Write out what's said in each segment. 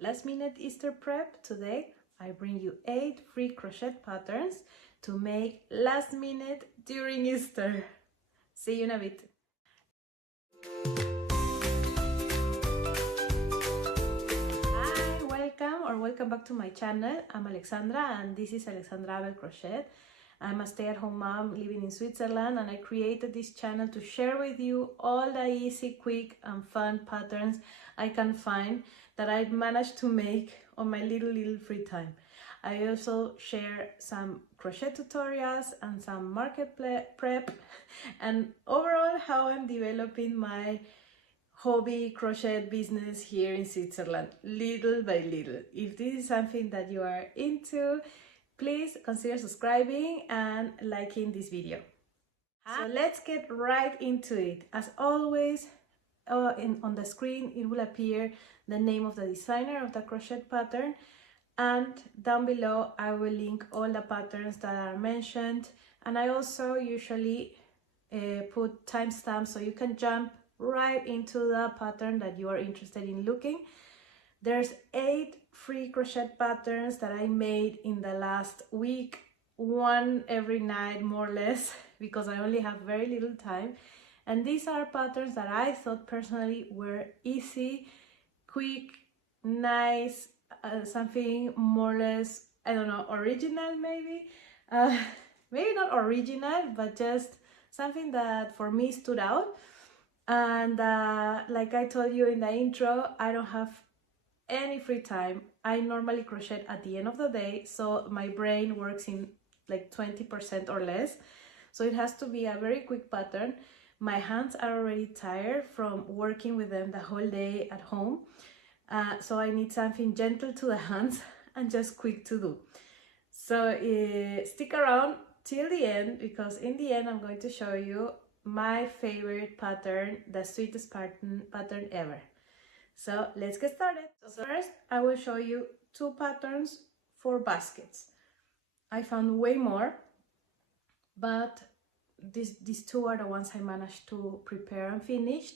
Last minute Easter prep. Today I bring you 8 free crochet patterns to make last minute during Easter. See you in a bit. Hi, welcome back to my channel. I'm Alexandra and this is Alexandra and I'm Crochet. I'm a stay-at-home mom living in Switzerland, and I created this channel to share with you all the easy, quick and fun patterns I can find that I've managed to make on my little free time. I also share some crochet tutorials and some market prep and overall how I'm developing my hobby crochet business here in Switzerland, little by little. If this is something that you are into, please consider subscribing and liking this video. So let's get right into it. As always, on the screen it will appear the name of the designer of the crochet pattern, and down below I will link all the patterns that are mentioned, and I also usually put timestamps so you can jump right into the pattern that you are interested in looking. There's 8 free crochet patterns that I made in the last week, one every night more or less, because I only have very little time. And these are patterns that I thought personally were easy, quick, nice, something more or less, I don't know, original maybe. Maybe not original, but just something that for me stood out. And like I told you in the intro, I don't have any free time. I normally crochet at the end of the day, so my brain works in like 20% or less. So it has to be a very quick pattern. My hands are already tired from working with them the whole day at home. So I need something gentle to the hands and just quick to do. So stick around till the end, because in the end I'm going to show you my favorite pattern, the sweetest pattern ever. So let's get started. So first I will show you 2 patterns for baskets. I found way more, but these 2 are the ones I managed to prepare and finish.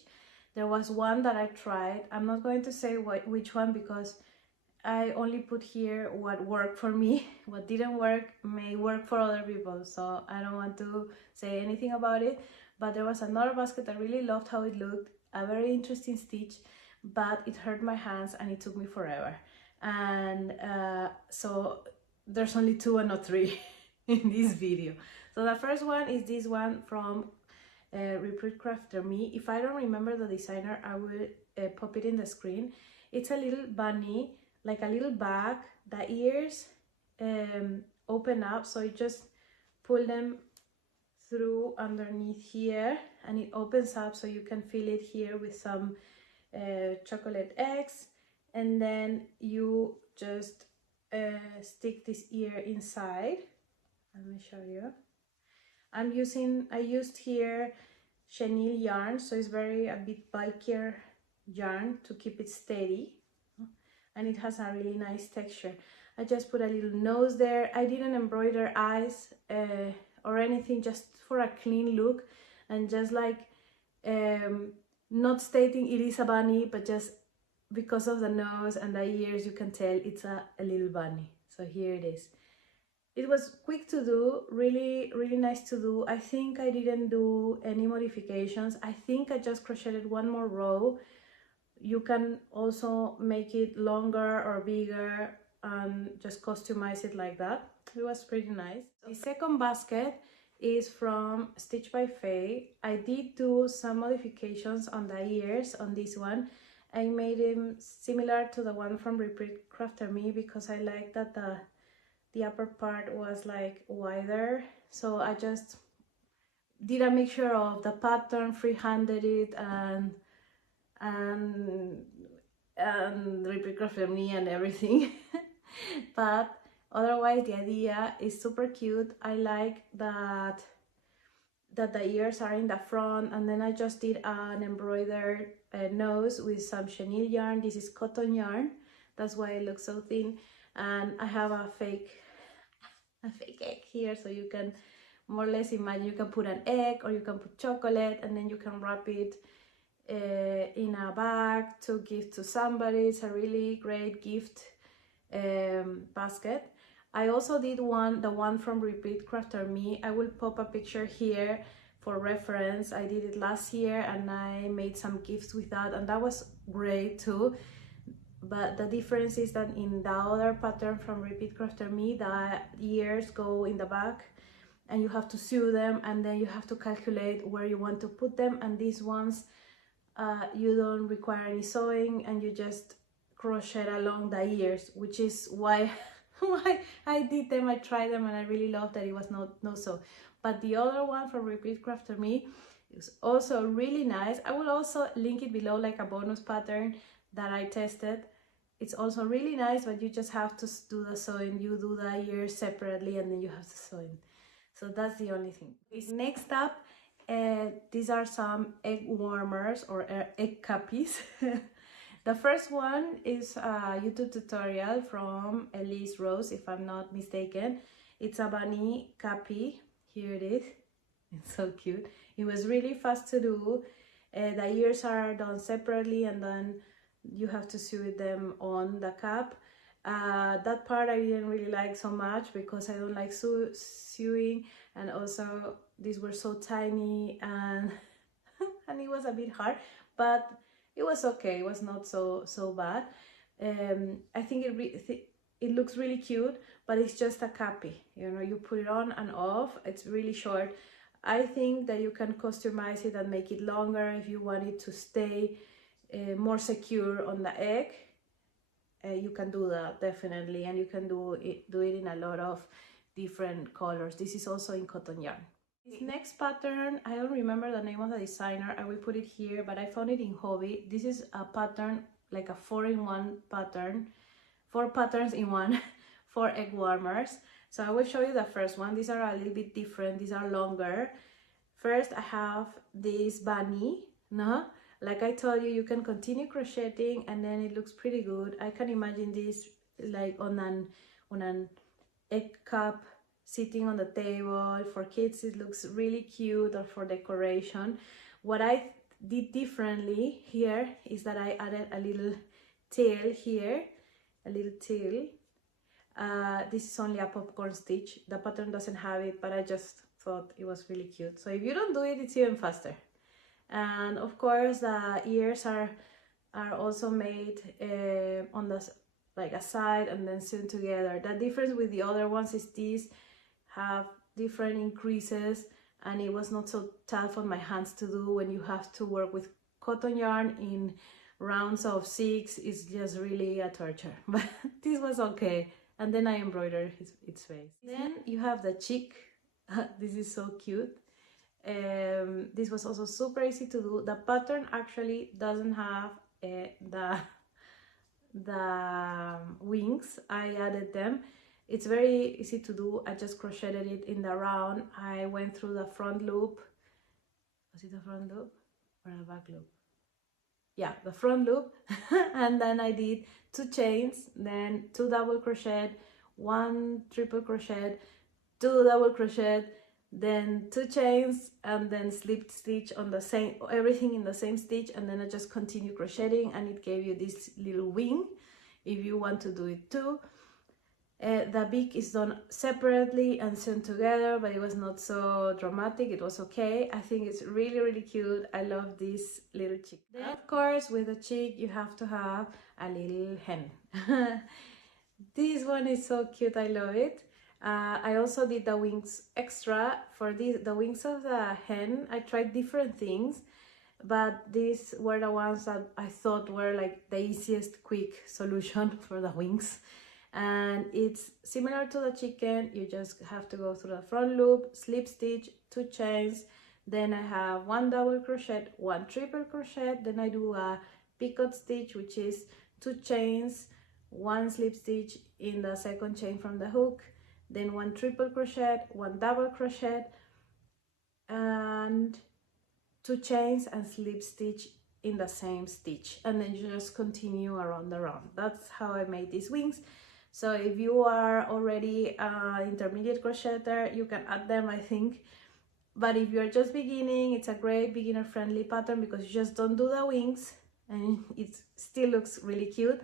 There was one that I tried. I'm not going to say which one, because I only put here what worked for me. What didn't work may work for other people, so I don't want to say anything about it. But there was another basket I really loved how it looked, a very interesting stitch, but it hurt my hands and it took me forever. And so there's only 2 and not 3 in this video. So the first one is this one from Repeat Crafter Me. If I don't remember the designer, I will pop it in the screen. It's a little bunny, like a little bag. The ears open up, so you just pull them through underneath here and it opens up, so you can fill it here with some chocolate eggs, and then you just stick this ear inside. Let me show you. I used here chenille yarn, so it's a bit bulkier yarn to keep it steady, and it has a really nice texture. I just put a little nose there. I didn't embroider eyes or anything, just for a clean look, and just like not stating it is a bunny, but just because of the nose and the ears you can tell it's a little bunny. So here it is. It was quick to do, really nice to do. I think I didn't do any modifications. I think I just crocheted 1 more row. You can also make it longer or bigger and just customize it like that. It was pretty nice. The second basket is from Stitch by Faye. I did do some modifications on the ears on this one. I made them similar to the one from Repeat Crafter Me, because I like that the upper part was like wider. So I just did a mixture of the pattern, freehanded it, and Repeat Crafter Me and everything. But otherwise the idea is super cute. I like that the ears are in the front, and then I just did an embroidered nose with some chenille yarn. This is cotton yarn, that's why it looks so thin. And I have a fake egg here, so you can more or less imagine you can put an egg or you can put chocolate, and then you can wrap it in a bag to give to somebody. It's a really great gift basket. I also did the one from Repeat Crafter Me. I will pop a picture here for reference. I did it last year and I made some gifts with that, and that was great too. But the difference is that in the other pattern from Repeat Crafter Me, the ears go in the back and you have to sew them, and then you have to calculate where you want to put them. And these ones, you don't require any sewing and you just crochet along the ears, which is why I did them. I tried them and I really loved that it was no sew. But the other one from Repeat Crafter Me is also really nice. I will also link it below, like a bonus pattern that I tested. It's also really nice, but you just have to do the sewing. You do the ears separately and then you have to sew it. So that's the only thing. Next up, these are some egg warmers or egg cappies. The first one is a YouTube tutorial from Elise Rose, if I'm not mistaken. It's a bunny cappy. Here it is. It's so cute. It was really fast to do. The ears are done separately and then you have to sew them on the cap. That part I didn't really like so much because I don't like sewing, and also these were so tiny and and it was a bit hard, but it was okay. It was not so bad. I think it looks really cute, but it's just a cappy. You know, you put it on and off. It's really short. I think that you can customize it and make it longer if you want it to stay more secure on the egg. You can do that definitely, and you can do it in a lot of different colors. This is also in cotton yarn. This next pattern, I don't remember the name of the designer. I will put it here, but I found it in Hobby. This is a pattern, like a 4-in-1 pattern, 4 patterns in one for egg warmers. So I will show you the first one. These are a little bit different. These are longer. First, I have this bunny, no? Like I told you, you can continue crocheting and then it looks pretty good. I can imagine this like on an egg cup sitting on the table. For kids it looks really cute, or for decoration. What I did differently here is that I added a little tail here, a little tail. This is only a popcorn stitch. The pattern doesn't have it, but I just thought it was really cute. So if you don't do it, it's even faster. And of course the ears are also made on the like a side and then sewn together. The difference with the other ones is these have different increases, and it was not so tough on my hands to do. When you have to work with cotton yarn in rounds of 6, it's just really a torture, but this was okay. And then I embroidered its face. Then you have the cheek. This is so cute. This was also super easy to do. The pattern actually doesn't have the wings. I added them. It's very easy to do. I just crocheted it in the round. I went through the front loop. Was it the front loop or the back loop? Yeah, the front loop. And then I did 2 chains, then 2 double crochet, 1 triple crochet, 2 double crochet, then 2 chains, and then slip stitch on the same, everything in the same stitch, and then I just continue crocheting, and it gave you this little wing if you want to do it too. The beak is done separately and sewn together, but it was not so dramatic. It was okay. I think it's really cute. I love this little chick. Then of course with the chick you have to have a little hen. This one is so cute. I love it. I also did the wings extra. For the wings of the hen, I tried different things, but these were the ones that I thought were like the easiest quick solution for the wings. And it's similar to the chicken. You just have to go through the front loop, slip stitch, 2 chains, then I have 1 double crochet, 1 triple crochet, then I do a picot stitch, which is 2 chains, 1 slip stitch in the second chain from the hook, then 1 triple crochet, 1 double crochet, and 2 chains and slip stitch in the same stitch, and then you just continue around the round. That's how I made these wings. So if you are already an intermediate crocheter, you can add them, I think, but if you're just beginning, it's a great beginner friendly pattern because you just don't do the wings and it still looks really cute.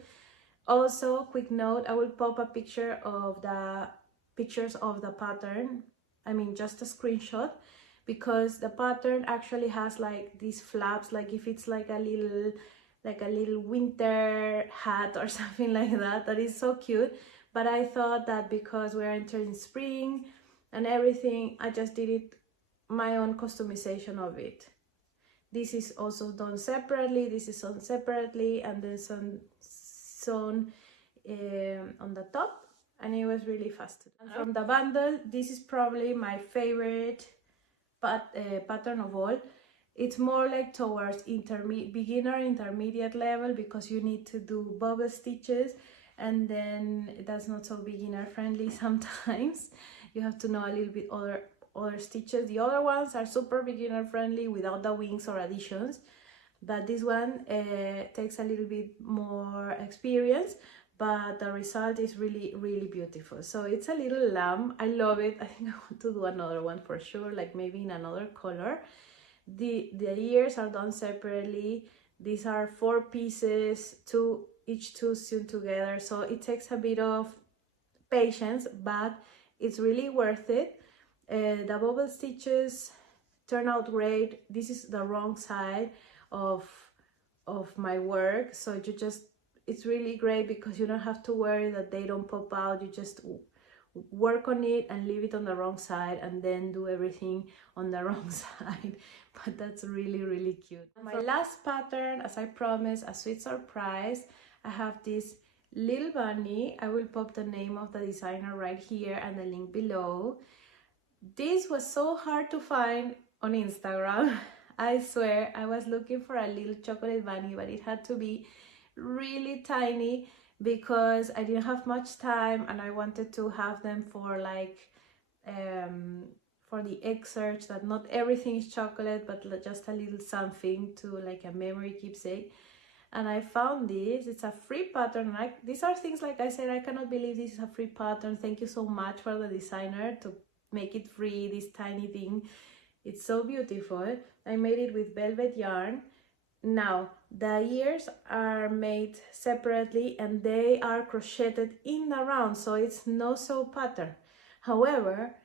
Also, quick note, I will pop a picture of the pictures of the pattern, I mean just a screenshot, because the pattern actually has like these flaps, like if it's like a little winter hat or something like that. That is so cute. But I thought that because we're entering spring and everything, I just did it my own customization of it. This is also done separately, this is done separately, and then some sewn on the top, and it was really fast. And from the bundle, this is probably my favorite pattern of all. It's more like towards beginner intermediate level because you need to do bubble stitches, and then that's not so beginner friendly sometimes. You have to know a little bit other stitches. The other ones are super beginner friendly without the wings or additions, but this one takes a little bit more experience, but the result is really, really beautiful. So it's a little lamb. I love it. I think I want to do another one for sure, like maybe in another color. The ears are done separately. These are 4 pieces, each two sewn together, so it takes a bit of patience, but it's really worth it. The bubble stitches turn out great. This is the wrong side of my work, so it's really great because you don't have to worry that they don't pop out. You just work on it and leave it on the wrong side and then do everything on the wrong side. But that's really, really cute. My last pattern, as I promised, a sweet surprise. I have this little bunny. I will pop the name of the designer right here and the link below. This was so hard to find on Instagram. I swear, I was looking for a little chocolate bunny, but it had to be really tiny because I didn't have much time and I wanted to have them for like for the excerpt, that not everything is chocolate, but just a little something to like a memory keepsake. And I found this. It's a free pattern. These are things, like I said, I cannot believe this is a free pattern. Thank you so much for the designer to make it free, this tiny thing. It's so beautiful. I made it with velvet yarn. Now, the ears are made separately and they are crocheted in the round, so it's no sew pattern. However,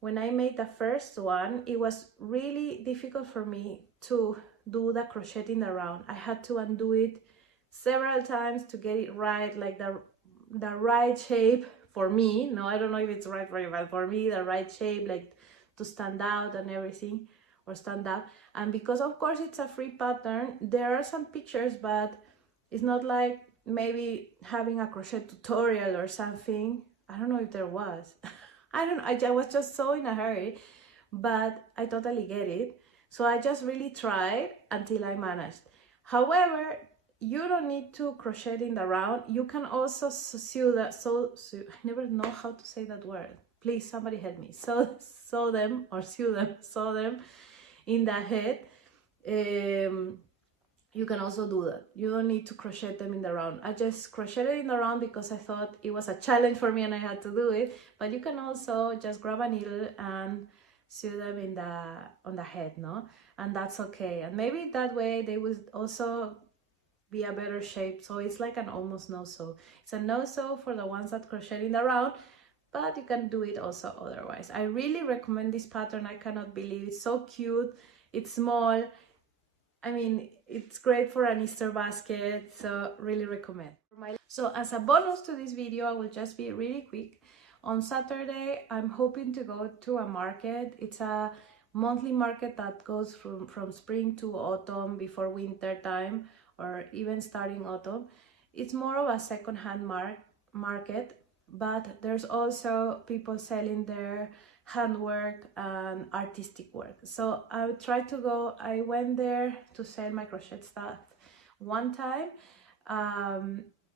when I made the first one, it was really difficult for me to do the crochet in the round. I had to undo it several times to get it right, like the right shape for me. No, I don't know if it's right for you, but for me, the right shape, like to stand out and everything, or stand up. And because of course it's a free pattern, there are some pictures, but it's not like maybe having a crochet tutorial or something. I don't know if there was. I was just so in a hurry, but I totally get it. So I just really tried until I managed. However, you don't need to crochet in the round. You can also sew that. I never know how to say that word. Please, somebody help me. Sew them in the head. You can also do that. You don't need to crochet them in the round. I just crocheted in the round because I thought it was a challenge for me and I had to do it. But you can also just grab a needle and sew them on the head, no? And that's okay. And maybe that way they will also be a better shape. So it's like an almost no sew. It's a no sew for the ones that crochet in the round, but you can do it also otherwise. I really recommend this pattern. I cannot believe it's so cute. It's small. I mean, it's great for an Easter basket, so really recommend. So as a bonus to this video, I will just be really quick. On Saturday, I'm hoping to go to a market. It's a monthly market that goes from spring to autumn, before winter time, or even starting autumn. It's more of a second-hand market, but there's also people selling their handwork and artistic work. So I tried to go. I went there to sell my crochet stuff one time,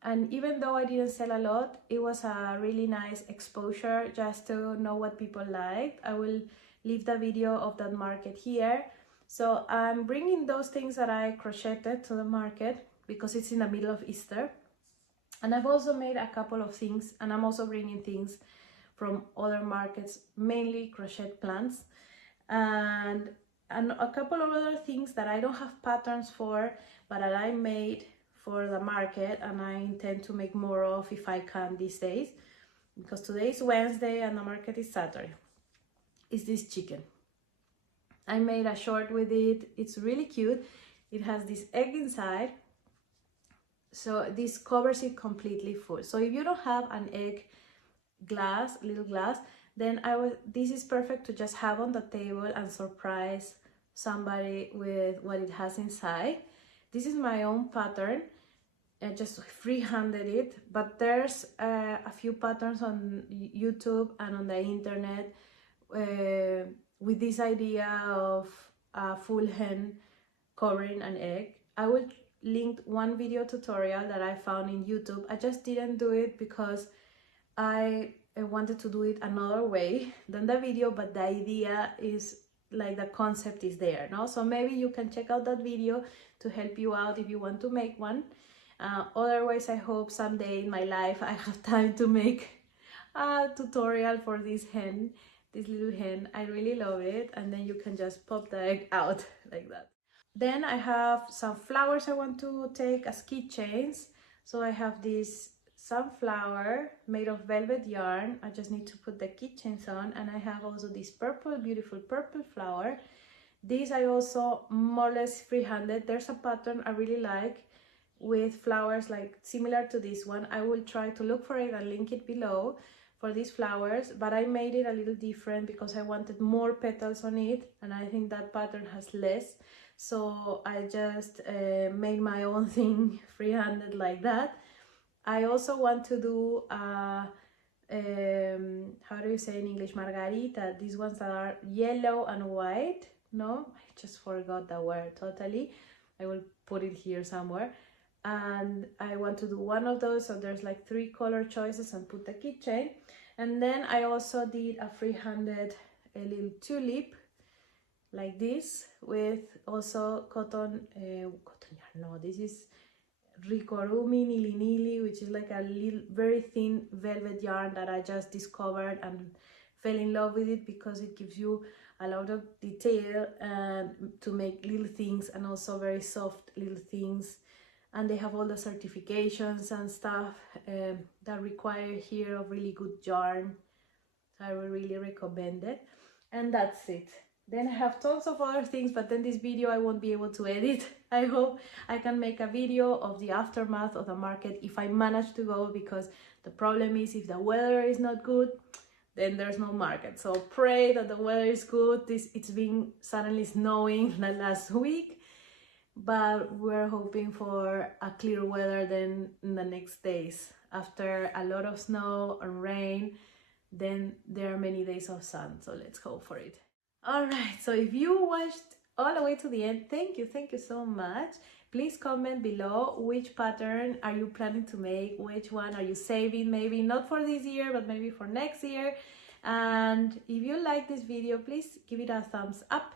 and even though I didn't sell a lot, it was a really nice exposure just to know what people like. I will leave the video of that market here. So I'm bringing those things that I crocheted to the market because it's in the middle of Easter. And I've also made a couple of things, and I'm also bringing things from other markets, mainly crochet plants. and a couple of other things that I don't have patterns for, but that I made for the market, and I intend to make more of if I can these days, because today is Wednesday and the market is Saturday, is this chicken. I made a short with it. It's really cute. It has this egg inside, so this covers it completely full. So if you don't have an egg glass, little glass, then this is perfect to just have on the table and surprise somebody with what it has inside. This is my own pattern. I just freehanded it, but there's a few patterns on YouTube and on the internet with this idea of a full hen covering an egg. I will link one video tutorial that I found in YouTube. I just didn't do it because I wanted to do it another way than the video, but the idea is like the concept is there, no? So maybe you can check out that video to help you out if you want to make one. Otherwise, I hope someday in my life I have time to make a tutorial for this hen, this little hen. I really love it, and then you can just pop the egg out like that. Then I have some flowers I want to take as keychains. So I have this sunflower made of velvet yarn. I just need to put the keychains on, and I have also this purple, beautiful purple flower. These I also more or less freehanded. There's a pattern I really like with flowers like similar to this one. I will try to look for it and link it below for these flowers, but I made it a little different because I wanted more petals on it, and I think that pattern has less. So I just made my own thing freehanded like that. I also want to do how do you say in English, margarita, these ones that are yellow and white. No, I just forgot the word totally. I will put it here somewhere. And I want to do one of those, so there's like 3 color choices, and put the keychain. And then I also did a freehanded little tulip like this with also cotton yarn. No, this is Amigurumi Nili Nili, which is like a little very thin velvet yarn that I just discovered and fell in love with it because it gives you a lot of detail and to make little things, and also very soft little things. And they have all the certifications and stuff that require here of really good yarn. So I would really recommend it. And that's it. Then I have tons of other things, but then this video I won't be able to edit. I hope I can make a video of the aftermath of the market if I manage to go, because the problem is if the weather is not good, then there's no market. So pray that the weather is good. It's been suddenly snowing the last week, but we're hoping for a clear weather then in the next days. After a lot of snow and rain, then there are many days of sun, so let's hope for it. All right, so if you watched all the way to the end, thank you so much. Please comment below which pattern are you planning to make, which one are you saving, maybe not for this year, but maybe for next year. And if you like this video, please give it a thumbs up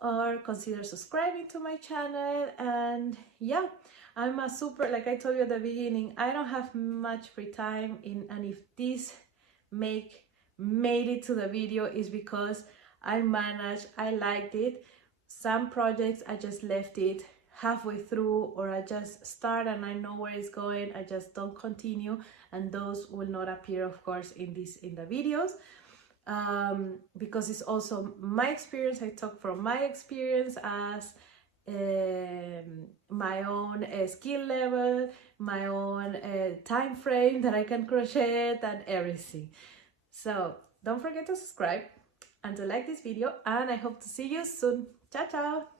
or consider subscribing to my channel. And yeah, I'm a super, like I told you at the beginning, I don't have much free time and if this made it to the video is because I managed, I liked it. Some projects I just left it halfway through, or I just start and I know where it's going, I just don't continue, and those will not appear of course in the videos. Because it's also my experience. I talk from my experience as my own skill level, my own time frame that I can crochet and everything. So don't forget to subscribe and to like this video, and I hope to see you soon. Ciao, ciao!